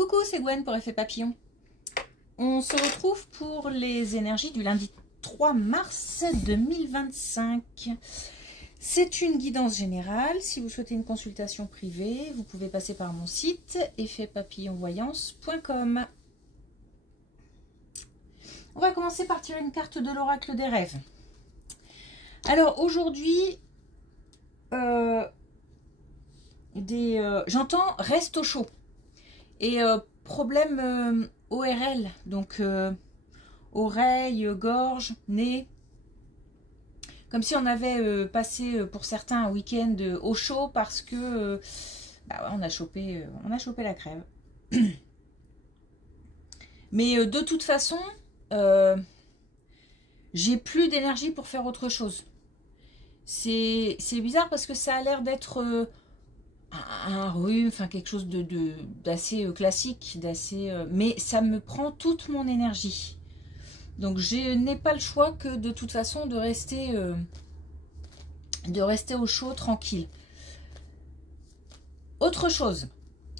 Coucou, c'est Gwen pour Effet Papillon. On se retrouve pour les énergies du lundi 3 mars 2025. C'est une guidance générale. Si vous souhaitez une consultation privée, vous pouvez passer par mon site effetpapillonvoyance.com. On va commencer par tirer une carte de l'oracle des rêves. Alors aujourd'hui, j'entends reste au chaud et problème ORL, donc oreille, gorge, nez, comme si on avait passé pour certains un week-end au chaud parce que on a chopé la crève. Mais de toute façon, j'ai plus d'énergie pour faire autre chose. C'est bizarre parce que ça a l'air d'être un rhume, enfin quelque chose d'assez classique, mais ça me prend toute mon énergie. Donc je n'ai pas le choix que de toute façon de rester au chaud, tranquille. Autre chose,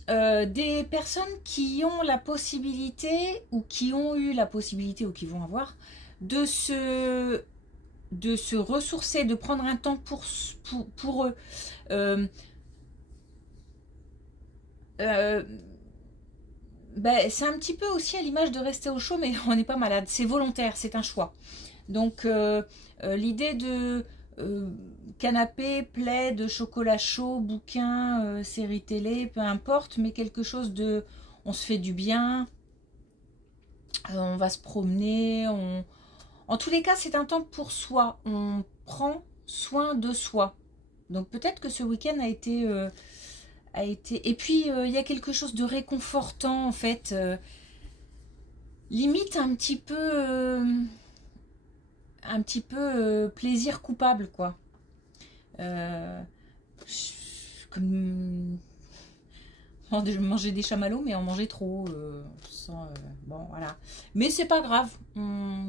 des personnes qui ont la possibilité ou qui ont eu la possibilité ou qui vont avoir de se ressourcer, de prendre un temps pour eux. C'est un petit peu aussi à l'image de rester au chaud, mais on n'est pas malade, c'est volontaire, c'est un choix. Donc l'idée de canapé, plaid, chocolat chaud, bouquin, série télé, peu importe, mais quelque chose de on se fait du bien, on va se promener, en tous les cas c'est un temps pour soi, on prend soin de soi. Donc peut-être que ce week-end a été et puis il y a quelque chose de réconfortant en fait, limite un petit peu plaisir coupable quoi, comme manger des chamallows mais en manger trop, bon voilà, mais c'est pas grave,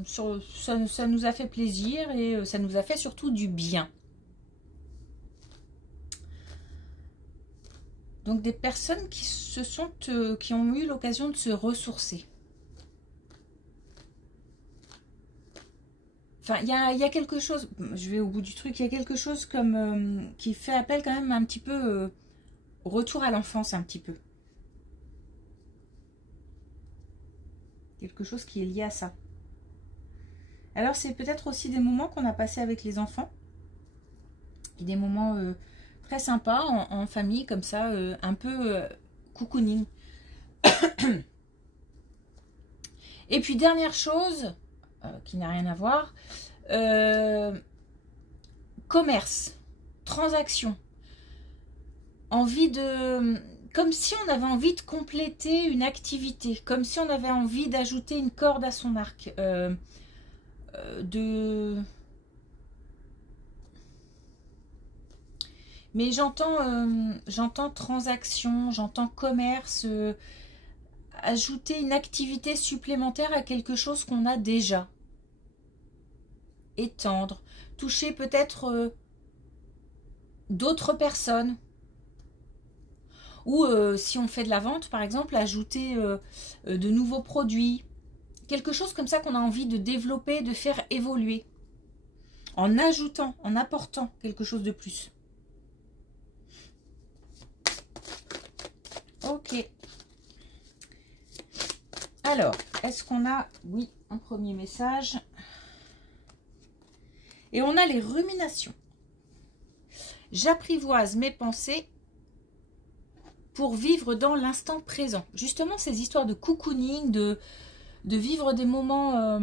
ça nous a fait plaisir et ça nous a fait surtout du bien. Donc des personnes qui ont eu l'occasion de se ressourcer. Enfin, il y a quelque chose, je vais au bout du truc, il y a quelque chose comme qui fait appel quand même un petit peu retour à l'enfance un petit peu. Quelque chose qui est lié à ça. Alors c'est peut-être aussi des moments qu'on a passés avec les enfants. Et des moments très sympa en famille comme ça, un peu cocooning. Et puis dernière chose qui n'a rien à voir, commerce, transaction, envie de, comme si on avait envie de compléter une activité, comme si on avait envie d'ajouter une corde à son arc, mais j'entends transaction, j'entends commerce, ajouter une activité supplémentaire à quelque chose qu'on a déjà. Étendre, toucher peut-être d'autres personnes. Ou si on fait de la vente par exemple, ajouter de nouveaux produits. Quelque chose comme ça qu'on a envie de développer, de faire évoluer. En ajoutant, en apportant quelque chose de plus. Ok. Alors, est-ce qu'on a... Oui, un premier message. Et on a les ruminations. J'apprivoise mes pensées pour vivre dans l'instant présent. Justement, ces histoires de cocooning, de vivre des moments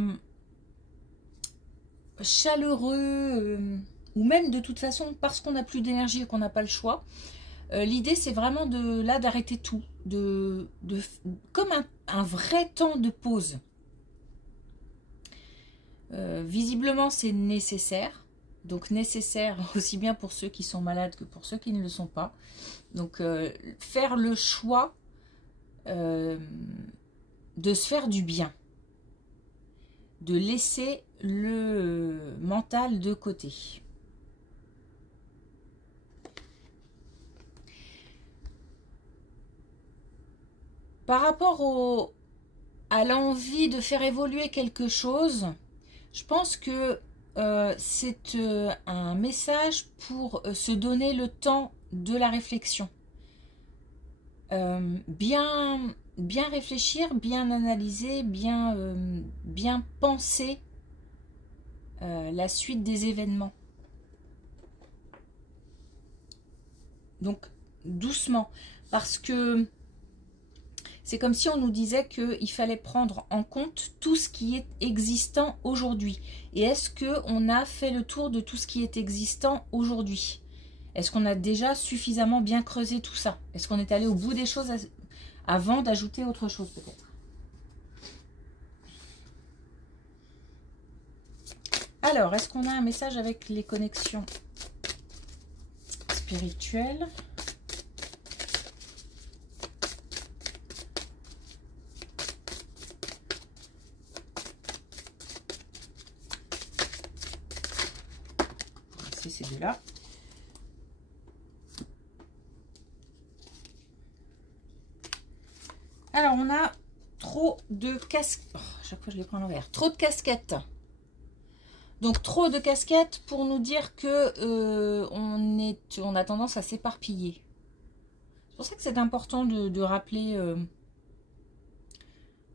chaleureux, ou même de toute façon, parce qu'on n'a plus d'énergie et qu'on n'a pas le choix. L'idée, c'est vraiment d'arrêter tout, comme un vrai temps de pause. Visiblement, c'est nécessaire. Donc, nécessaire aussi bien pour ceux qui sont malades que pour ceux qui ne le sont pas. Donc, faire le choix de se faire du bien. De laisser le mental de côté. par rapport à l'envie de faire évoluer quelque chose, je pense que c'est un message pour se donner le temps de la réflexion. Bien réfléchir, bien analyser, bien penser la suite des événements. Donc doucement, parce que c'est comme si on nous disait qu'il fallait prendre en compte tout ce qui est existant aujourd'hui. Et est-ce qu'on a fait le tour de tout ce qui est existant aujourd'hui? Est-ce qu'on a déjà suffisamment bien creusé tout ça? Est-ce qu'on est allé au bout des choses avant d'ajouter autre chose peut-être? Alors, est-ce qu'on a un message avec les connexions spirituelles? C'est ces deux-là. Alors, on a trop de casquettes. Oh, à chaque fois, je les prends à l'envers. Trop de casquettes. Donc, trop de casquettes pour nous dire que on a tendance à s'éparpiller. C'est pour ça que c'est important de rappeler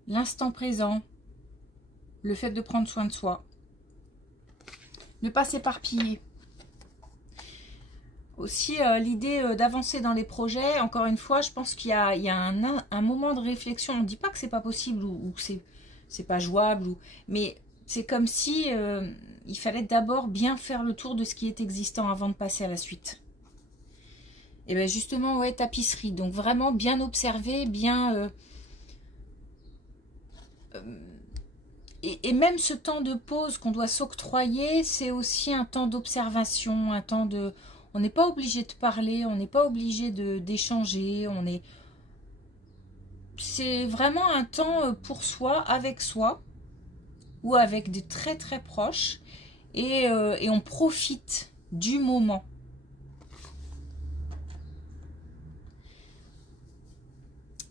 l'instant présent, le fait de prendre soin de soi, ne pas s'éparpiller. Aussi, l'idée d'avancer dans les projets, encore une fois, je pense qu'il y a un moment de réflexion. On ne dit pas que c'est pas possible ou que c'est pas jouable, mais c'est comme si il fallait d'abord bien faire le tour de ce qui est existant avant de passer à la suite. Et bien justement, ouais, tapisserie. Donc vraiment bien observer, bien... et même ce temps de pause qu'on doit s'octroyer, c'est aussi un temps d'observation, un temps de... On n'est pas obligé de parler, on n'est pas obligé d'échanger, c'est vraiment un temps pour soi, avec soi, ou avec des très très proches, et on profite du moment.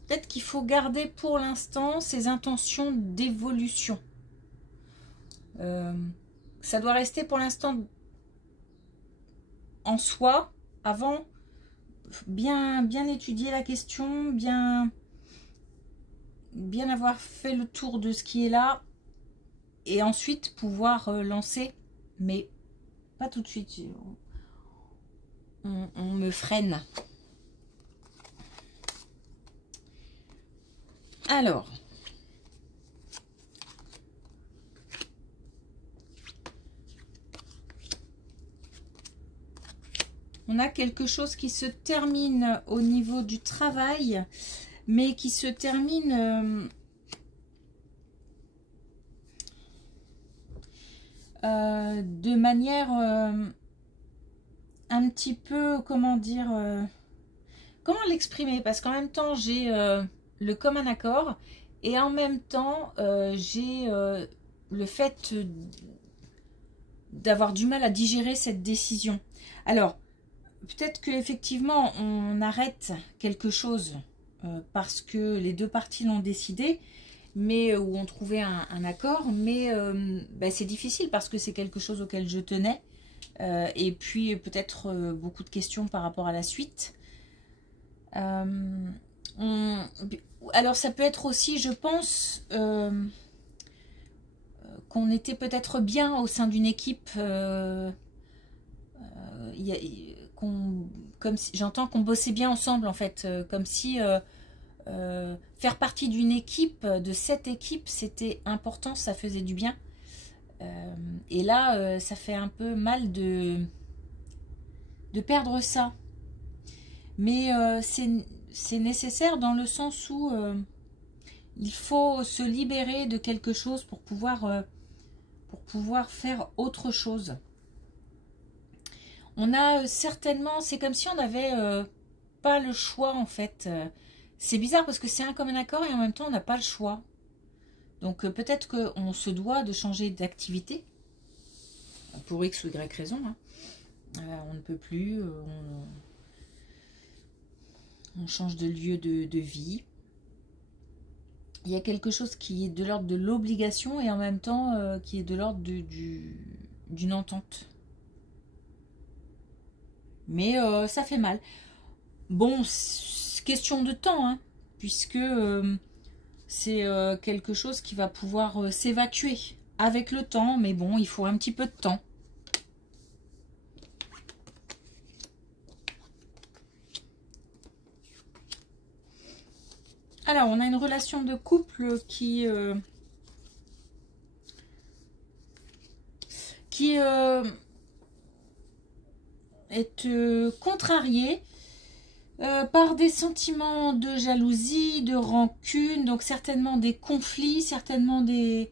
Peut-être qu'il faut garder pour l'instant ces intentions d'évolution. Ça doit rester pour l'instant en soi, avant bien étudier la question, bien avoir fait le tour de ce qui est là, et ensuite pouvoir lancer, mais pas tout de suite. On me freine. Alors, on a quelque chose qui se termine au niveau du travail, mais qui se termine de manière un petit peu, comment dire, comment l'exprimer? Parce qu'en même temps, j'ai le commun accord, et en même temps, j'ai le fait d'avoir du mal à digérer cette décision. Alors, peut-être qu'effectivement, on arrête quelque chose parce que les deux parties l'ont décidé, mais où on trouvait un accord, mais c'est difficile parce que c'est quelque chose auquel je tenais, et puis peut-être beaucoup de questions par rapport à la suite. Alors ça peut être aussi, je pense, qu'on était peut-être bien au sein d'une équipe, comme si, j'entends qu'on bossait bien ensemble en fait, comme si faire partie d'une équipe, de cette équipe, c'était important, ça faisait du bien. Et là, ça fait un peu mal de perdre ça. Mais c'est nécessaire dans le sens où il faut se libérer de quelque chose pour pouvoir faire autre chose. On a certainement, c'est comme si on n'avait pas le choix en fait. C'est bizarre parce que c'est un commun accord et en même temps on n'a pas le choix. Donc peut-être qu'on se doit de changer d'activité pour X ou Y raison. Hein. On ne peut plus, on change de lieu de vie. il y a quelque chose qui est de l'ordre de l'obligation et en même temps qui est de l'ordre d'une entente. Mais ça fait mal. Bon, c'est question de temps, hein, puisque c'est quelque chose qui va pouvoir s'évacuer avec le temps, mais bon, il faut un petit peu de temps. Alors, on a une relation de couple qui est contrariée par des sentiments de jalousie, de rancune, donc certainement des conflits, certainement des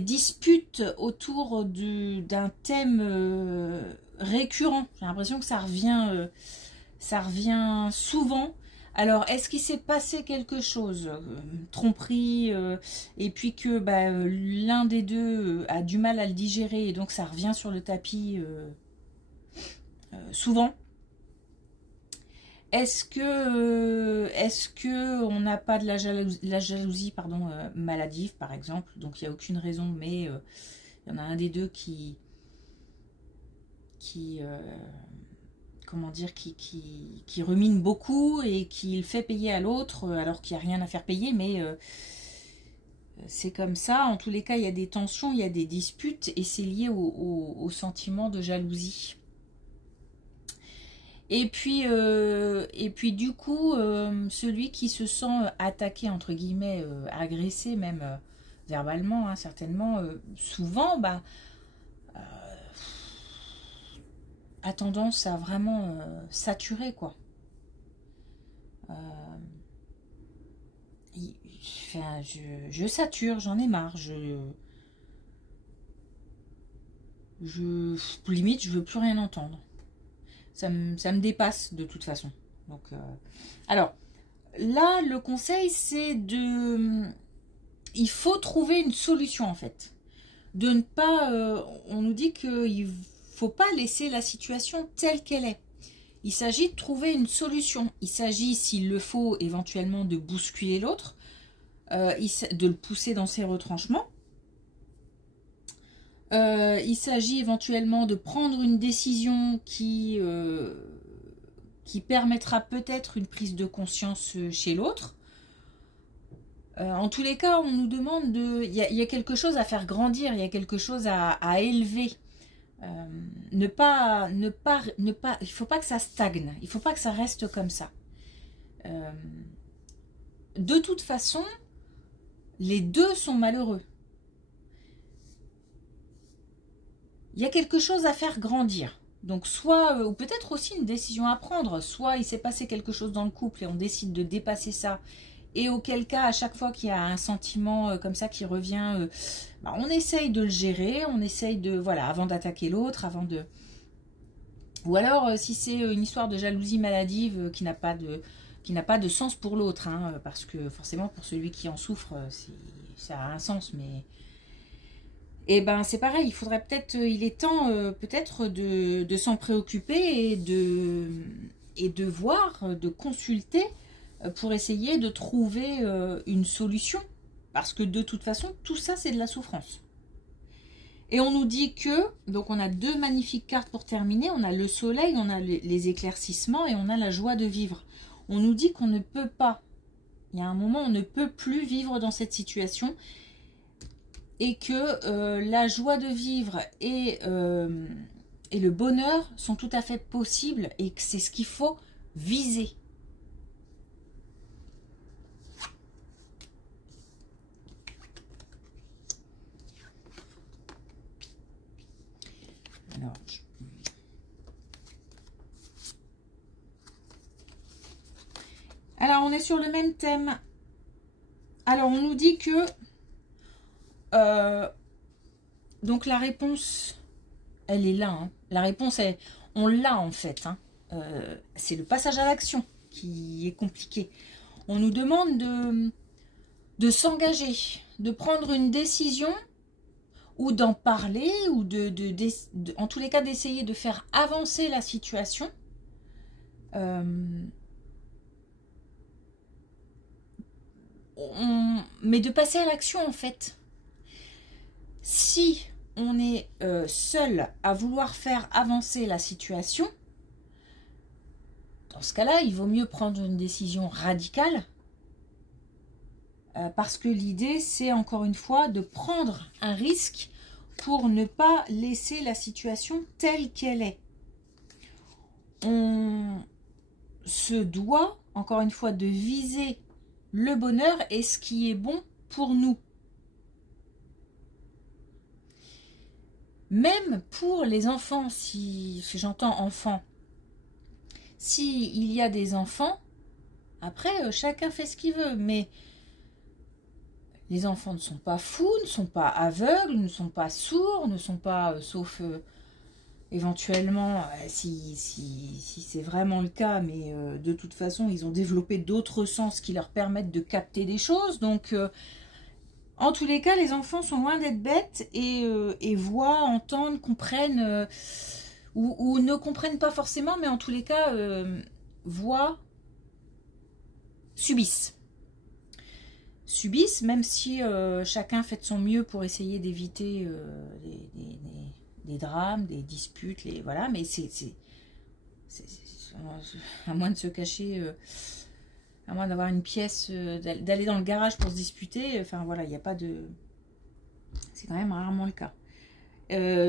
disputes autour d'un thème récurrent. J'ai l'impression que ça revient souvent. Alors, est-ce qu'il s'est passé quelque chose, tromperie, et puis que l'un des deux a du mal à le digérer, et donc ça revient sur le tapis souvent? Est-ce que on n'a pas de la jalousie pardon, maladive, par exemple? Donc, il n'y a aucune raison, mais il y en a un des deux qui comment dire, qui rumine beaucoup et qui le fait payer à l'autre alors qu'il n'y a rien à faire payer, mais c'est comme ça. En tous les cas, il y a des tensions, il y a des disputes et c'est lié au sentiment de jalousie. Et puis du coup, celui qui se sent attaqué, entre guillemets, agressé même verbalement, hein, certainement, souvent, a tendance à vraiment saturer, quoi. Enfin, je sature, j'en ai marre, limite, je veux plus rien entendre. Ça me dépasse de toute façon. Donc, alors, là, le conseil, c'est il faut trouver une solution, en fait. De ne pas... on nous dit qu'il faut pas laisser la situation telle qu'elle est. Il s'agit de trouver une solution. Il s'agit, s'il le faut, éventuellement de bousculer l'autre, de le pousser dans ses retranchements. Il s'agit éventuellement de prendre une décision qui permettra peut-être une prise de conscience chez l'autre. En tous les cas, on nous demande de... Il y a quelque chose à faire grandir, il y a quelque chose à élever. Il ne faut pas que ça stagne, il ne faut pas que ça reste comme ça. De toute façon, les deux sont malheureux. Il y a quelque chose à faire grandir. Donc soit, ou peut-être aussi une décision à prendre, soit il s'est passé quelque chose dans le couple et on décide de dépasser ça. Et auquel cas, à chaque fois qu'il y a un sentiment comme ça qui revient, on essaye de le gérer, on essaye de, voilà, avant d'attaquer l'autre, avant de... Ou alors, si c'est une histoire de jalousie maladive qui n'a pas de sens pour l'autre, hein, parce que forcément, pour celui qui en souffre, ça a un sens, mais... Et c'est pareil, il est temps peut-être de s'en préoccuper et de voir, de consulter pour essayer de trouver une solution. Parce que de toute façon, tout ça, c'est de la souffrance. Et on nous dit que, donc on a deux magnifiques cartes pour terminer, on a le soleil, on a les éclaircissements et on a la joie de vivre. On nous dit qu'on ne peut pas, il y a un moment, on ne peut plus vivre dans cette situation et que la joie de vivre et le bonheur sont tout à fait possibles et que c'est ce qu'il faut viser. Alors, on est sur le même thème. Alors, on nous dit que... donc, la réponse, elle est là. Hein. La réponse, on l'a en fait. Hein. C'est le passage à l'action qui est compliqué. On nous demande de s'engager, de prendre une décision ou d'en parler, ou en tous les cas d'essayer de faire avancer la situation. mais de passer à l'action en fait. Si on est seul à vouloir faire avancer la situation, dans ce cas-là, il vaut mieux prendre une décision radicale, parce que l'idée, c'est encore une fois de prendre un risque pour ne pas laisser la situation telle qu'elle est. On se doit, encore une fois, de viser le bonheur et ce qui est bon pour nous. Même pour les enfants, si j'entends enfants, s'il y a des enfants, après, chacun fait ce qu'il veut, mais les enfants ne sont pas fous, ne sont pas aveugles, ne sont pas sourds, ne sont pas, sauf éventuellement, si c'est vraiment le cas, mais de toute façon, ils ont développé d'autres sens qui leur permettent de capter des choses. Donc, en tous les cas, les enfants sont loin d'être bêtes et voient, entendent, comprennent, ou ne comprennent pas forcément, mais en tous les cas, voient, subissent. Subissent, même si chacun fait de son mieux pour essayer d'éviter des drames, des disputes, voilà, mais c'est à moins de se cacher, à moins d'avoir une pièce, d'aller dans le garage pour se disputer, enfin voilà, il n'y a pas de... C'est quand même rarement le cas.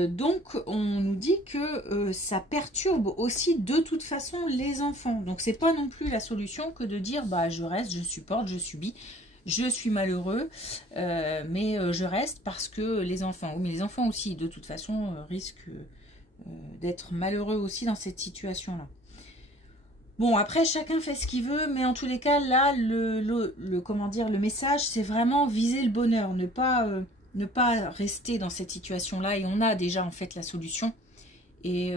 Donc on nous dit que ça perturbe aussi de toute façon les enfants. Donc c'est pas non plus la solution que de dire bah je reste, je supporte, je subis, je suis malheureux, mais je reste parce que les enfants, oui, mais les enfants aussi de toute façon risquent d'être malheureux aussi dans cette situation-là. Bon, après chacun fait ce qu'il veut, mais en tous les cas là comment dire, le message c'est vraiment viser le bonheur, ne pas rester dans cette situation-là, et on a déjà en fait la solution, et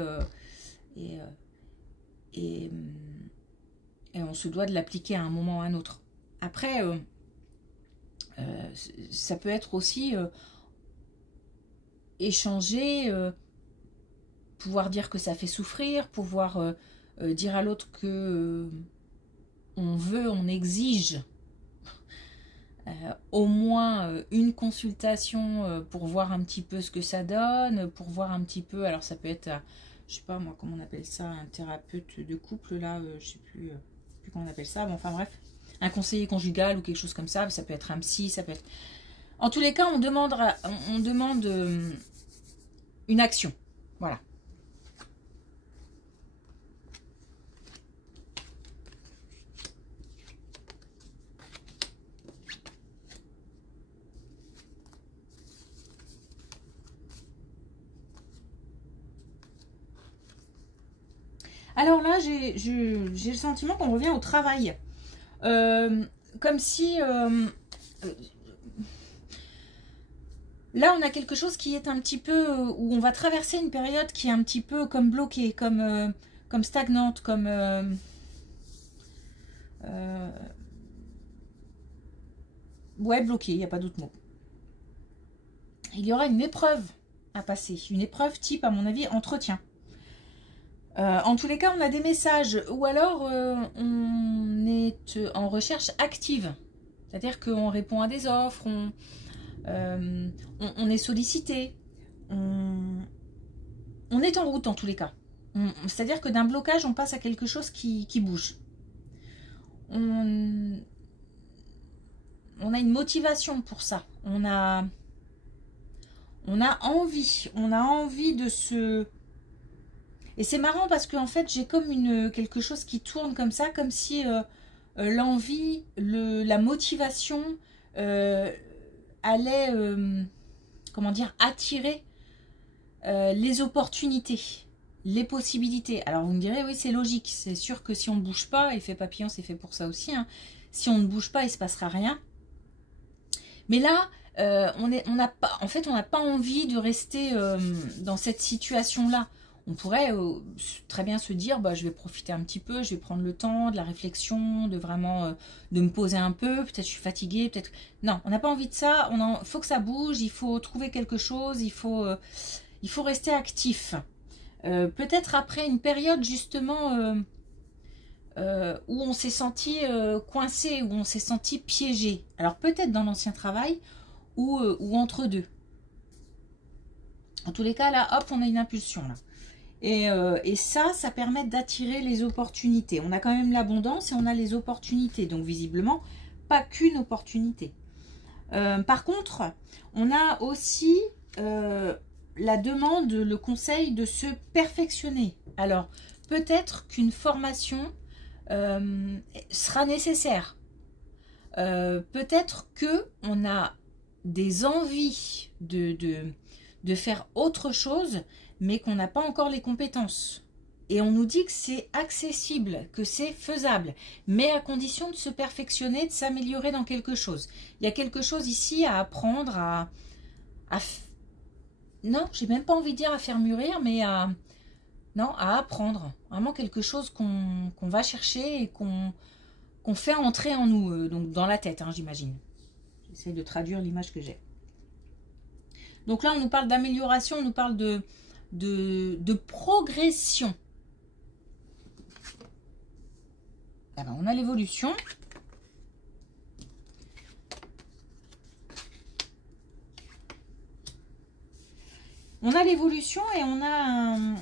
on se doit de l'appliquer à un moment ou à un autre. Après, ça peut être aussi échanger, pouvoir dire que ça fait souffrir, pouvoir dire à l'autre que on veut, on exige au moins une consultation pour voir un petit peu ce que ça donne, pour voir un petit peu, alors ça peut être, je sais pas moi comment on appelle ça, un thérapeute de couple là, je sais plus comment on appelle ça, bon enfin bref, un conseiller conjugal ou quelque chose comme ça peut être un psy, ça peut être... En tous les cas, on demande une action, voilà. Alors là, j'ai le sentiment qu'on revient au travail. Comme si... là, on a quelque chose qui est un petit peu... où on va traverser une période qui est un petit peu comme bloquée, comme stagnante, comme... ouais, bloquée, il n'y a pas d'autre mot. Il y aura une épreuve à passer. Une épreuve type, à mon avis, entretien. En tous les cas, on a des messages, ou alors on est en recherche active, c'est-à-dire qu'on répond à des offres, on est sollicité, on est en route en tous les cas. C'est-à-dire que d'un blocage, on passe à quelque chose qui bouge. On a une motivation pour ça, on a envie de se... Et c'est marrant parce qu'en fait, j'ai comme quelque chose qui tourne comme ça, comme si l'envie, la motivation allait, comment dire, attirer les opportunités, les possibilités. Alors vous me direz, oui, c'est logique. C'est sûr que si on ne bouge pas, effet papillon, c'est fait pour ça aussi, hein, si on ne bouge pas, il ne se passera rien. Mais là, on n'a pas envie de rester dans cette situation-là. On pourrait très bien se dire, bah, je vais profiter un petit peu, je vais prendre le temps de la réflexion, de vraiment de me poser un peu, peut-être je suis fatiguée, peut-être... Non, on n'a pas envie de ça, faut que ça bouge, il faut trouver quelque chose, il faut rester actif. Peut-être après une période justement où on s'est senti coincé, où on s'est senti piégé. Alors peut-être dans l'ancien travail ou entre deux. En tous les cas, là, hop, on a une impulsion là. Et ça permet d'attirer les opportunités. On a quand même l'abondance et on a les opportunités. Donc visiblement, pas qu'une opportunité. Par contre, on a aussi la demande, le conseil de se perfectionner. Alors, peut-être qu'une formation sera nécessaire. Peut-être qu'on a des envies de faire autre chose, mais qu'on n'a pas encore les compétences. Et on nous dit que c'est accessible, que c'est faisable, mais à condition de se perfectionner, de s'améliorer dans quelque chose. Il y a quelque chose ici à apprendre, non, j'ai même pas envie de dire à faire mûrir, mais non, à apprendre. Vraiment quelque chose qu'on va chercher et qu'on fait entrer en nous, donc dans la tête, hein, j'imagine. J'essaie de traduire l'image que j'ai. Donc là, on nous parle d'amélioration, on nous parle de progression. Ah ben, on a l'évolution. On a l'évolution et on a un...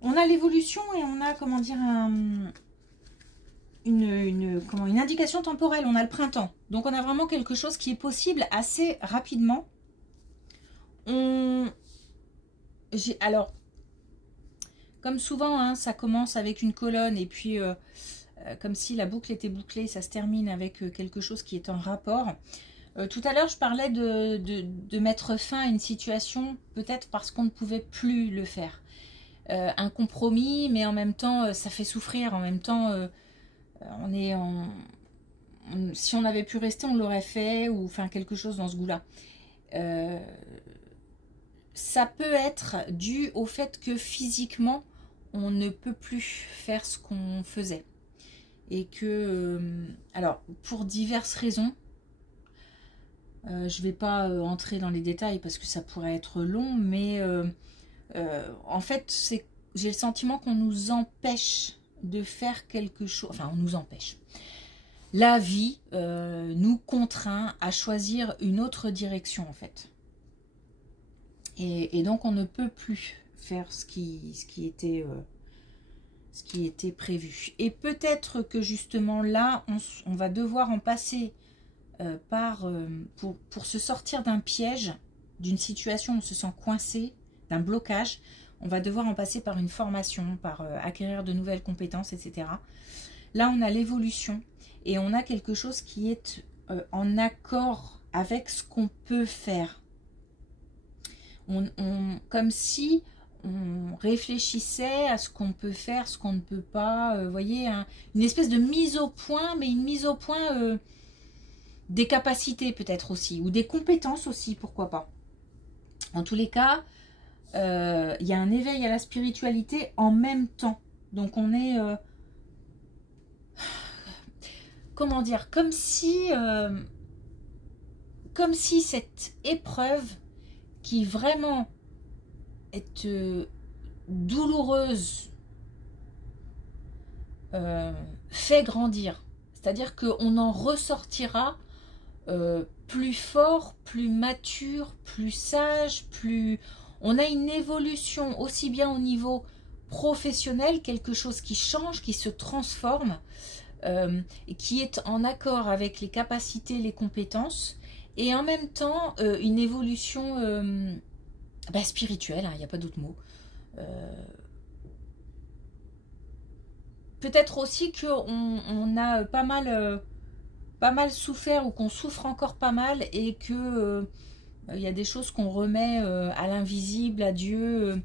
On a l'évolution et on a, comment dire, une indication temporelle. On a le printemps. Donc on a vraiment quelque chose qui est possible assez rapidement. Alors, comme souvent, hein, ça commence avec une colonne et puis comme si la boucle était bouclée, ça se termine avec quelque chose qui est en rapport. Tout à l'heure, je parlais de mettre fin à une situation, peut-être parce qu'on ne pouvait plus le faire. Un compromis, mais en même temps, ça fait souffrir. En même temps, si on avait pu rester, on l'aurait fait, ou enfin quelque chose dans ce goût-là. Ça peut être dû au fait que physiquement, on ne peut plus faire ce qu'on faisait. Et que, alors, pour diverses raisons, je ne vais pas entrer dans les détails parce que ça pourrait être long, mais en fait, j'ai le sentiment qu'on nous empêche de faire quelque chose. Enfin, on nous empêche. La vie nous contraint à choisir une autre direction, en fait. Et donc, on ne peut plus faire ce qui était prévu. Et peut-être que justement là, on va devoir en passer pour se sortir d'un piège, d'une situation où on se sent coincé, d'un blocage. On va devoir en passer par une formation, par acquérir de nouvelles compétences, etc. Là, on a l'évolution et on a quelque chose qui est en accord avec ce qu'on peut faire. Comme si on réfléchissait à ce qu'on peut faire, ce qu'on ne peut pas. Vous voyez, une espèce de mise au point, mais une mise au point des capacités peut-être aussi, ou des compétences aussi, pourquoi pas. En tous les cas, il y a un éveil à la spiritualité en même temps. Donc on est... comment dire, comme si cette épreuve qui vraiment est douloureuse fait grandir. C'est-à-dire qu'on en ressortira plus fort, plus mature, plus sage, plus... On a une évolution aussi bien au niveau professionnel, quelque chose qui change, qui se transforme, qui est en accord avec les capacités, les compétences, et en même temps une évolution spirituelle, il n'y a pas d'autre mot. Peut-être aussi qu'on a pas mal souffert ou qu'on souffre encore pas mal et que il y a des choses qu'on remet à l'invisible, à Dieu,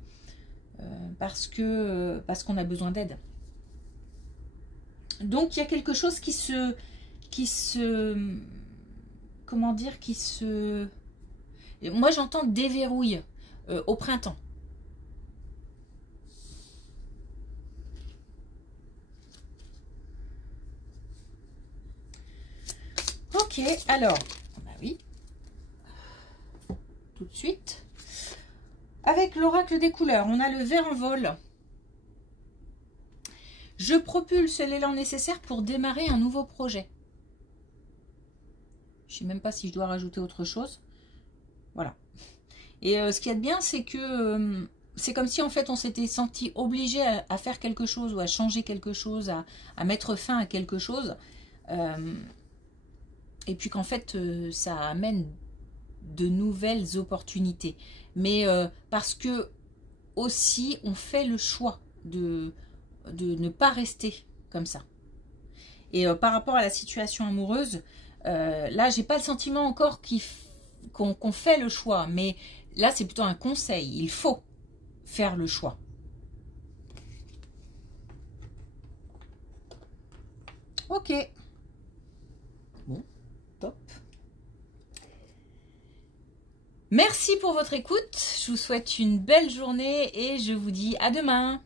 parce qu'on a besoin d'aide. Donc il y a quelque chose qui se comment dire, moi j'entends déverrouille au printemps. Ok, alors, bah oui, tout de suite. Avec l'oracle des couleurs, on a le vert en vol. Je propulse l'élan nécessaire pour démarrer un nouveau projet. Je ne sais même pas si je dois rajouter autre chose. Voilà. Et ce qu'il y a de bien, c'est que c'est comme si en fait on s'était senti obligé à faire quelque chose ou à changer quelque chose, à mettre fin à quelque chose. Et puis qu'en fait ça amène de nouvelles opportunités. Mais parce que aussi on fait le choix de ne pas rester comme ça. Et par rapport à la situation amoureuse, là j'ai pas le sentiment encore qu'on fait le choix, mais là c'est plutôt un conseil, il faut faire le choix. Ok, bon, top. Merci pour votre écoute, je vous souhaite une belle journée et je vous dis à demain.